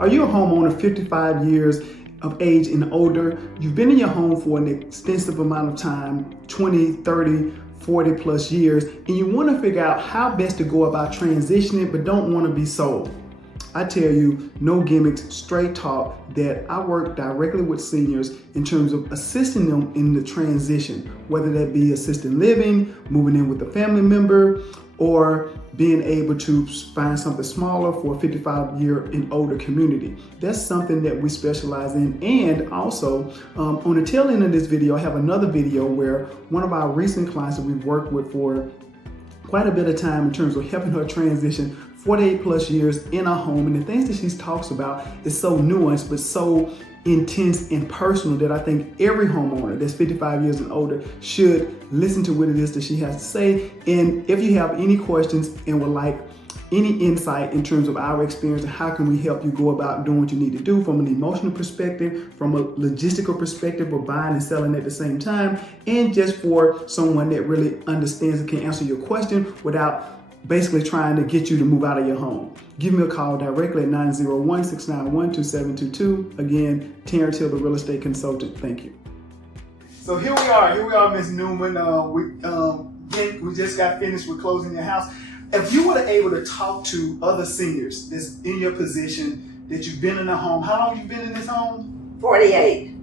Are you a homeowner 55 years of age and older? You've been in your home for an extensive amount of time, 20, 30, 40 plus years, and you want to figure out how best to go about transitioning but don't want to be sold. I tell you, no gimmicks, straight talk, that I work directly with seniors in terms of assisting them in the transition, whether that be assisted living, moving in with a family member, or being able to find something smaller for a 55-year and older community. That's something that we specialize in. And also, on the tail end of this video, I have another video where one of our recent clients that we've worked with for quite a bit of time in terms of helping her transition 48 plus years in a home, and the things that she talks about is so nuanced but so intense and personal that I think every homeowner that's 55 years and older should listen to what it is that she has to say. And if you have any questions and would like any insight in terms of our experience and how can we help you go about doing what you need to do from an emotional perspective, from a logistical perspective of buying and selling at the same time, and just for someone that really understands and can answer your question without basically trying to get you to move out of your home, give me a call directly at 901-691-2722. Again, Terrence Hill, the real estate consultant. Thank you. So here we are, Ms. Newman. We just got finished with closing your house. If you were able to talk to other seniors that's in your position, that you've been in a home, how long have you been in this home? 48.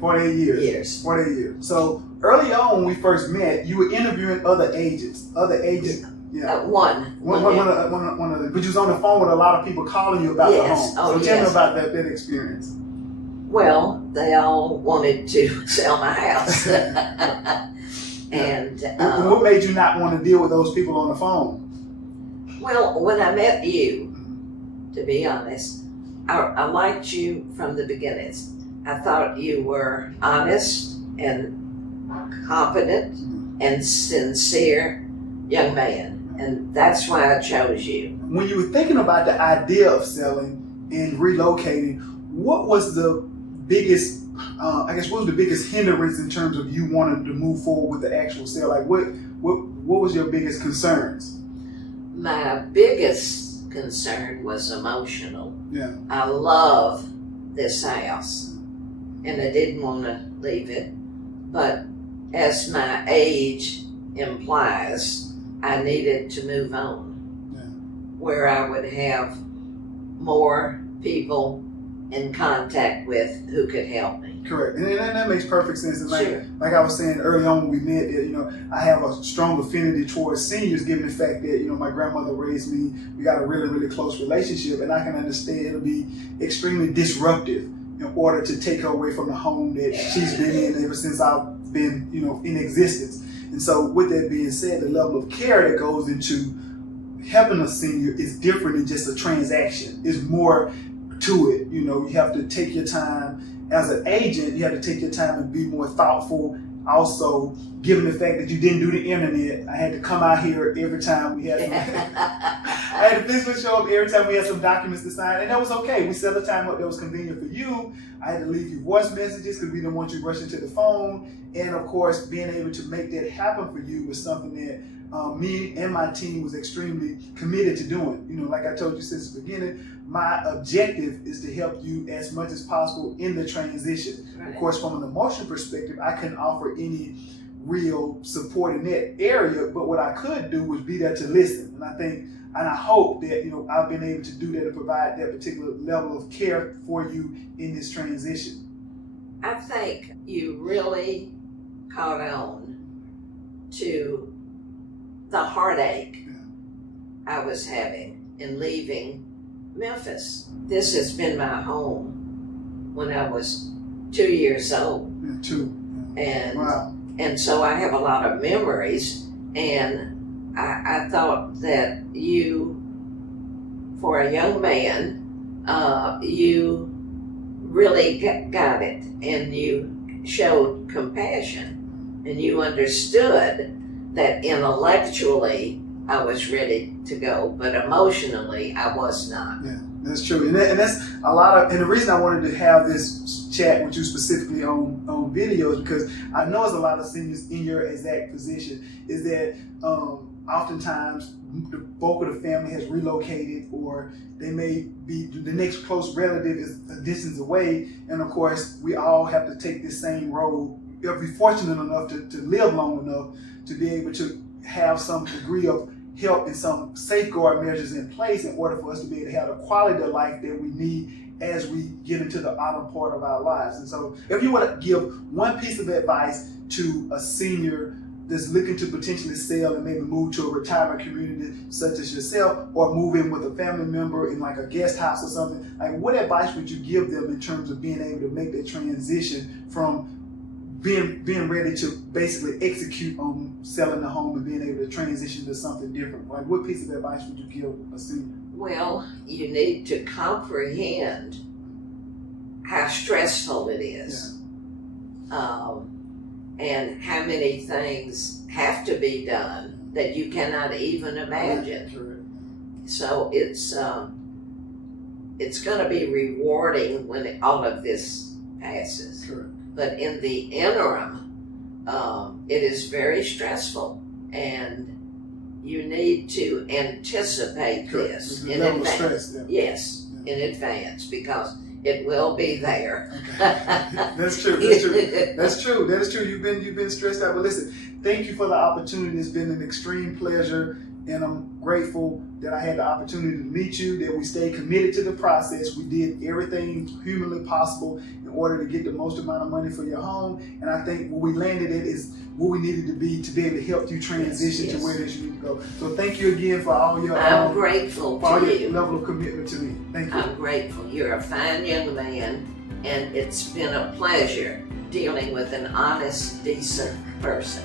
48 years. 48 years. So early on when we first met, you were interviewing other agents. Yeah. One of them. But you was on the phone with a lot of people calling you about the home. Tell me about that experience. Well, they all wanted to sell my house. And what made you not want to deal with those people on the phone? Well, when I met you, to be honest, I liked you from the beginnings. I thought you were honest and competent and sincere young man. And that's why I chose you. When you were thinking about the idea of selling and relocating, what was the biggest, what was the biggest hindrance in terms of you wanting to move forward with the actual sale? Like what was your biggest concerns? My biggest concern was emotional. Yeah. I love this house and I didn't want to leave it, but as my age implies, I needed to move on, where I would have more people in contact with who could help me. Correct, and that makes perfect sense. And sure. like I was saying early on when we met, I have a strong affinity towards seniors, given the fact that my grandmother raised me. We got a really, really close relationship, and I can understand it'll be extremely disruptive in order to take her away from the home that she's been in ever since I've been, in existence. And so with that being said, the level of care that goes into helping a senior is different than just a transaction. It's more to it. You have to take your time. As an agent, you have to take your time and be more thoughtful. Also, given the fact that you didn't do the internet, I had to come out here every time we had I had to physically show up every time we had some documents to sign, and that was okay. We set a time up that was convenient for you. I had to leave you voice messages because we didn't want you rushing to the phone. And of course, being able to make that happen for you was something that me and my team was extremely committed to doing. Like I told you since the beginning, my objective is to help you as much as possible in the transition. Right. Of course, from an emotional perspective, I couldn't offer any real support in that area, but what I could do was be there to listen. And I hope that I've been able to do that to provide that particular level of care for you in this transition. I think you really caught on to the heartache I was having in leaving Memphis. This has been my home when I was 2 years old. Yeah, 2. And wow. And so I have a lot of memories, and I thought that you, for a young man, you really got it, and you showed compassion, and you understood that intellectually I was ready to go, but emotionally I was not. Yeah. That's true, and that's a lot of. And the reason I wanted to have this chat with you specifically on video is because I know there's a lot of seniors in your exact position. Is that oftentimes the bulk of the family has relocated, or they may be the next close relative is a distance away, and of course we all have to take this same road. If we're fortunate enough to live long enough to be able to have some degree of help and some safeguard measures in place in order for us to be able to have the quality of life that we need as we get into the autumn part of our lives. And so if you want to give one piece of advice to a senior that's looking to potentially sell and maybe move to a retirement community such as yourself, or move in with a family member in like a guest house or something, like what advice would you give them in terms of being able to make that transition from being ready to basically execute on selling the home and being able to transition to something different? Like what piece of advice would you give a senior? Well, you need to comprehend how stressful it is. And how many things have to be done that you cannot even imagine. Correct. So it's going to be rewarding when all of this passes. Correct. But in the interim, it is very stressful, and you need to anticipate Correct. this The in level of advance. stress, Yes, Yeah. in advance, because it will be there. Okay. That's true. That's true. That's true. That is true. You've been stressed out. But listen, thank you for the opportunity. It's been an extreme pleasure, and I'm grateful that I had the opportunity to meet you, that we stayed committed to the process. We did everything humanly possible in order to get the most amount of money for your home. And I think what we landed at is what we needed to be able to help you transition to where it is you need to go. So thank you again for all your I'm grateful for all to your you. level of commitment to me. Thank you. I'm grateful. You're a fine young man, and it's been a pleasure dealing with an honest, decent person.